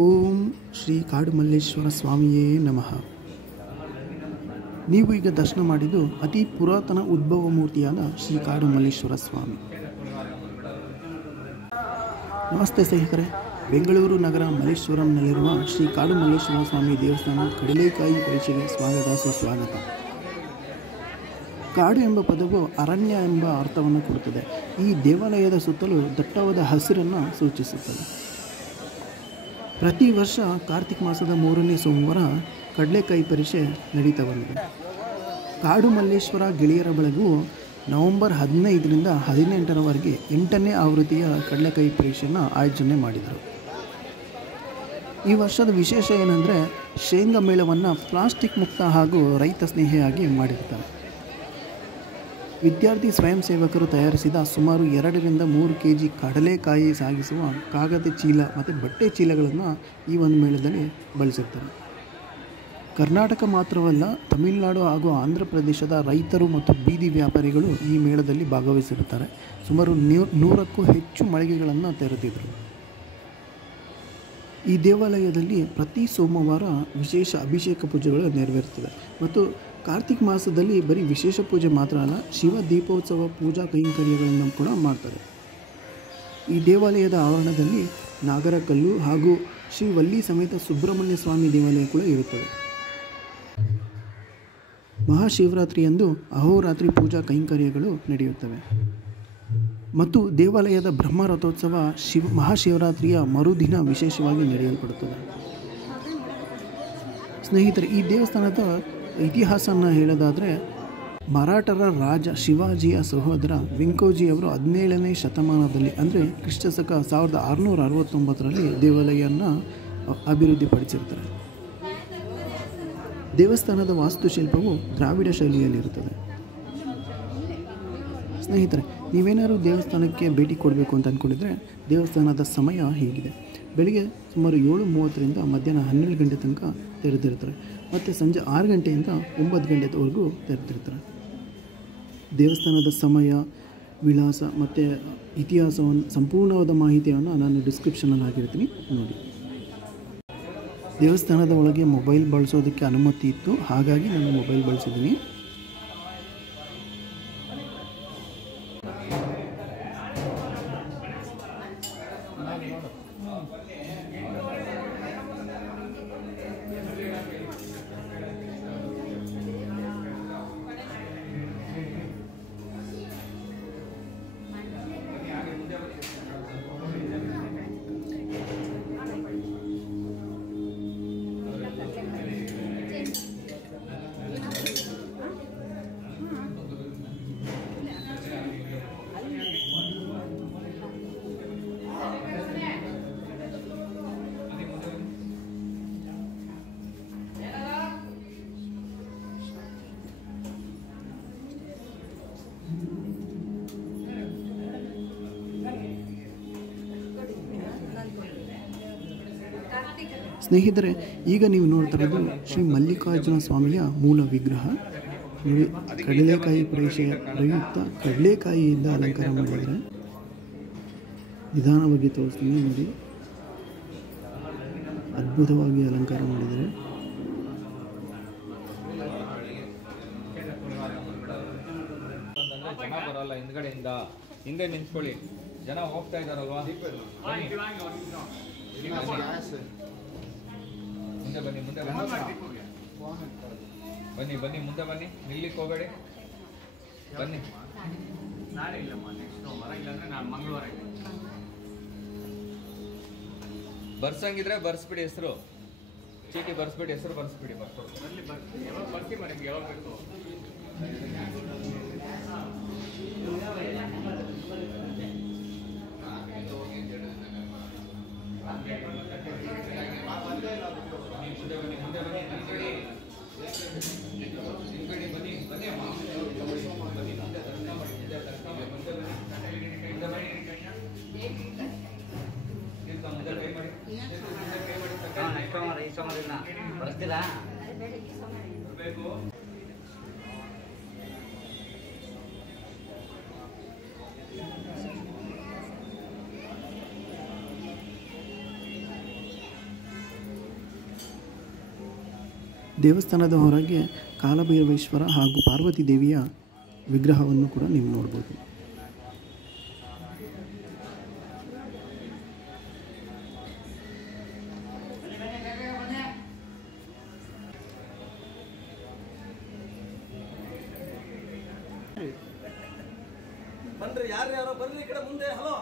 ಓಂ ಶ್ರೀ ಕಾಡುಮಲ್ಲೇಶ್ವರ ಸ್ವಾಮಿಯೇ ನಮಃ. ನೀವು ಈಗ ದರ್ಶನ ಮಾಡಿದ್ದು ಅತಿ ಪುರಾತನ ಉದ್ಭವ ಮೂರ್ತಿಯಾದ ಶ್ರೀ ಕಾಡುಮಲ್ಲೇಶ್ವರ ಸ್ವಾಮಿ. ನಮಸ್ತೆ ಸ್ನೇಹಿತರೆ, ಬೆಂಗಳೂರು ನಗರ ಮಲ್ಲೇಶ್ವರಂನಲ್ಲಿರುವ ಶ್ರೀ ಕಾಡುಮಲ್ಲೇಶ್ವರ ಸ್ವಾಮಿ ದೇವಸ್ಥಾನ ಕಡಲೆಕಾಯಿ ಪರೀಕ್ಷೆಗೆ ಸ್ವಾಗತ ಸುಸ್ವಾಗತ. ಕಾಡು ಎಂಬ ಪದವು ಅರಣ್ಯ ಎಂಬ ಅರ್ಥವನ್ನು ಕೊಡುತ್ತದೆ. ಈ ದೇವಾಲಯದ ಸುತ್ತಲೂ ದಟ್ಟವಾದ ಹಸಿರನ್ನು ಸೂಚಿಸುತ್ತದೆ. ಪ್ರತಿ ವರ್ಷ ಕಾರ್ತಿಕ್ ಮಾಸದ 3ನೇ ಸೋಮವಾರ ಕಡಲೆಕಾಯಿ ಪರೀಕ್ಷೆ ನಡೀತಾ ಬಂದಿದೆ. ಕಾಡು ಮಲ್ಲೇಶ್ವರ ಗೆಳೆಯರ ಬಳಗವು ನವೆಂಬರ್ 15ರಿಂದ 18ರವರೆಗೆ 8ನೇ ಆವೃತ್ತಿಯ ಕಡಲೆಕಾಯಿ ಪರೀಕ್ಷೆಯನ್ನು ಆಯೋಜನೆ ಮಾಡಿದರು. ಈ ವರ್ಷದ ವಿಶೇಷ ಏನಂದರೆ ಶೇಂಗಾ ಮೇಳವನ್ನು ಪ್ಲಾಸ್ಟಿಕ್ ಮುಕ್ತ ಹಾಗೂ ರೈತ ಸ್ನೇಹಿಯಾಗಿ ಮಾಡಿರ್ತಾರೆ. ವಿದ್ಯಾರ್ಥಿ ಸ್ವಯಂ ಸೇವಕರು ತಯಾರಿಸಿದ ಸುಮಾರು 2ರಿಂದ 3 kg ಕಡಲೆಕಾಯಿ ಸಾಗಿಸುವ ಕಾಗದ ಚೀಲ ಮತ್ತು ಬಟ್ಟೆ ಚೀಲಗಳನ್ನು ಈ ಒಂದು ಮೇಳದಲ್ಲಿ ಬಳಸಿರ್ತಾರೆ. ಕರ್ನಾಟಕ ಮಾತ್ರವಲ್ಲ, ತಮಿಳುನಾಡು ಹಾಗೂ ಆಂಧ್ರ ಪ್ರದೇಶದ ರೈತರು ಮತ್ತು ಬೀದಿ ವ್ಯಾಪಾರಿಗಳು ಈ ಮೇಳದಲ್ಲಿ ಭಾಗವಹಿಸಿರುತ್ತಾರೆ. ಸುಮಾರು 100ಕ್ಕೂ ಹೆಚ್ಚು ಮಳಿಗೆಗಳನ್ನು ತೆರೆದಿದ್ದರು. ಈ ದೇವಾಲಯದಲ್ಲಿ ಪ್ರತಿ ಸೋಮವಾರ ವಿಶೇಷ ಅಭಿಷೇಕ ಪೂಜೆಗಳು ನೆರವೇರುತ್ತವೆ ಮತ್ತು ಕಾರ್ತಿಕ್ ಮಾಸದಲ್ಲಿ ಬರೀ ವಿಶೇಷ ಪೂಜೆ ಮಾತ್ರ ಅಲ್ಲ, ಶಿವ ದೀಪೋತ್ಸವ ಪೂಜಾ ಕೈಂಕರ್ಯಗಳನ್ನು ಕೂಡ ಮಾಡ್ತಾರೆ. ಈ ದೇವಾಲಯದ ಆವರಣದಲ್ಲಿ ನಾಗರಕಲ್ಲು ಹಾಗೂ ಶ್ರೀ ವಲ್ಲಿ ಸಮೇತ ಸುಬ್ರಹ್ಮಣ್ಯ ಸ್ವಾಮಿ ದೇವಾಲಯ ಕೂಡ ಇರುತ್ತದೆ. ಮಹಾಶಿವರಾತ್ರಿಯಂದು ಅಹೋರಾತ್ರಿ ಪೂಜಾ ಕೈಂಕರ್ಯಗಳು ನಡೆಯುತ್ತವೆ ಮತ್ತು ದೇವಾಲಯದ ಬ್ರಹ್ಮ ರಥೋತ್ಸವ ಮಹಾಶಿವರಾತ್ರಿಯ ಮರುದಿನ ವಿಶೇಷವಾಗಿ ನಡೆಯಲ್ಪಡುತ್ತದೆ. ಸ್ನೇಹಿತರೆ, ಈ ದೇವಸ್ಥಾನದ ಇತಿಹಾಸನ ಹೇಳೋದಾದರೆ, ಮರಾಠರ ರಾಜ ಶಿವಾಜಿಯ ಸಹೋದರ ವೆಂಕೋಜಿಯವರು 17ನೇ ಶತಮಾನದಲ್ಲಿ ಅಂದರೆ ಕ್ರಿಸ್ತಶಕ 1669ರಲ್ಲಿ ದೇವಾಲಯವನ್ನು ಅಭಿವೃದ್ಧಿಪಡಿಸಿರ್ತಾರೆ. ದೇವಸ್ಥಾನದ ವಾಸ್ತುಶಿಲ್ಪವು ದ್ರಾವಿಡ ಶೈಲಿಯಲ್ಲಿರುತ್ತದೆ. ಸ್ನೇಹಿತರೆ, ನೀವೇನಾದರೂ ದೇವಸ್ಥಾನಕ್ಕೆ ಭೇಟಿ ಕೊಡಬೇಕು ಅಂತ ಅಂದ್ಕೊಂಡಿದ್ರೆ ದೇವಸ್ಥಾನದ ಸಮಯ ಹೀಗಿದೆ. ಬೆಳಿಗ್ಗೆ ಸುಮಾರು 7:30ರಿಂದ ಮಧ್ಯಾಹ್ನ 12 ಗಂಟೆ ತನಕ ತೆರೆದಿರ್ತಾರೆ ಮತ್ತು ಸಂಜೆ 6 ಗಂಟೆಯಿಂದ 9 ಗಂಟೆವರೆಗೂ ತೆರೆದಿರ್ತಾರೆ. ದೇವಸ್ಥಾನದ ಸಮಯ, ವಿಳಾಸ ಮತ್ತು ಇತಿಹಾಸವನ್ನು ಸಂಪೂರ್ಣವಾದ ಮಾಹಿತಿಯನ್ನು ನಾನು ಡಿಸ್ಕ್ರಿಪ್ಷನಲ್ಲಿ ಹಾಕಿರ್ತೀನಿ, ನೋಡಿ. ದೇವಸ್ಥಾನದ ಒಳಗೆ ಮೊಬೈಲ್ ಬಳಸೋದಕ್ಕೆ ಅನುಮತಿ ಇತ್ತು, ಹಾಗಾಗಿ ನಾನು ಮೊಬೈಲ್ ಬಳಸಿದ್ದೀನಿ. ಸ್ನೇಹಿತರೆ, ಈಗ ನೀವು ನೋಡ್ತಾ ಇರೋದು ಶ್ರೀ ಮಲ್ಲಿಕಾರ್ಜುನ ಸ್ವಾಮಿಯ ಮೂಲ ವಿಗ್ರಹ. ನೋಡಿ, ಕಡಲೆಕಾಯಿ ಪರೀಕ್ಷೆಯ ಪ್ರಯುಕ್ತ ಕಡಲೆಕಾಯಿಯಿಂದ ಅಲಂಕಾರ ಮಾಡಿದ್ದಾರೆ. ನಿಧಾನವಾಗಿ ತೋರಿಸ್ತೀನಿ ನೋಡಿ, ಅದ್ಭುತವಾಗಿ ಅಲಂಕಾರ ಮಾಡಿದ್ದಾರೆ. ಜನ ಬರಲ್ಲ, ಹಿಂದೆ ನಿಂತ್ಕೊಳ್ಳಿ, ಜನ ಹೋಗ್ತಾ ಇದ್ದಾರಲ್ವಾ. ಮುಂದೆ ಬನ್ನಿ, ಬನ್ನಿ, ಮುಂದೆ ಬನ್ನಿ, ನಿಲ್ಲಿಕ್ಕೆ ಹೋಗಬೇಡಿ, ಬನ್ನಿ. ಬರ್ಸಂಗಿದ್ರೆ ಬರ್ಸ್ಬಿಡಿ, ಹೆಸರು ಚೀಟಿ ಬರ್ಸ್ಬಿಡಿ, ಹೆಸರು ಬರ್ಸ್ಬಿಡಿ. ಬರ್ತೀರಾ? ದೇವಸ್ಥಾನದ ಹೊರಗೆ ಕಾಲಭೈರವೇಶ್ವರ ಹಾಗೂ ಪಾರ್ವತಿ ದೇವಿಯ ವಿಗ್ರಹವನ್ನು ಕೂಡ ನೀವು ನೋಡ್ಬೋದು. ಬನ್ರಿ, ಯಾರು ಬರ್ರಿ ಈ ಕಡೆ ಮುಂದೆ. ಹಲೋ,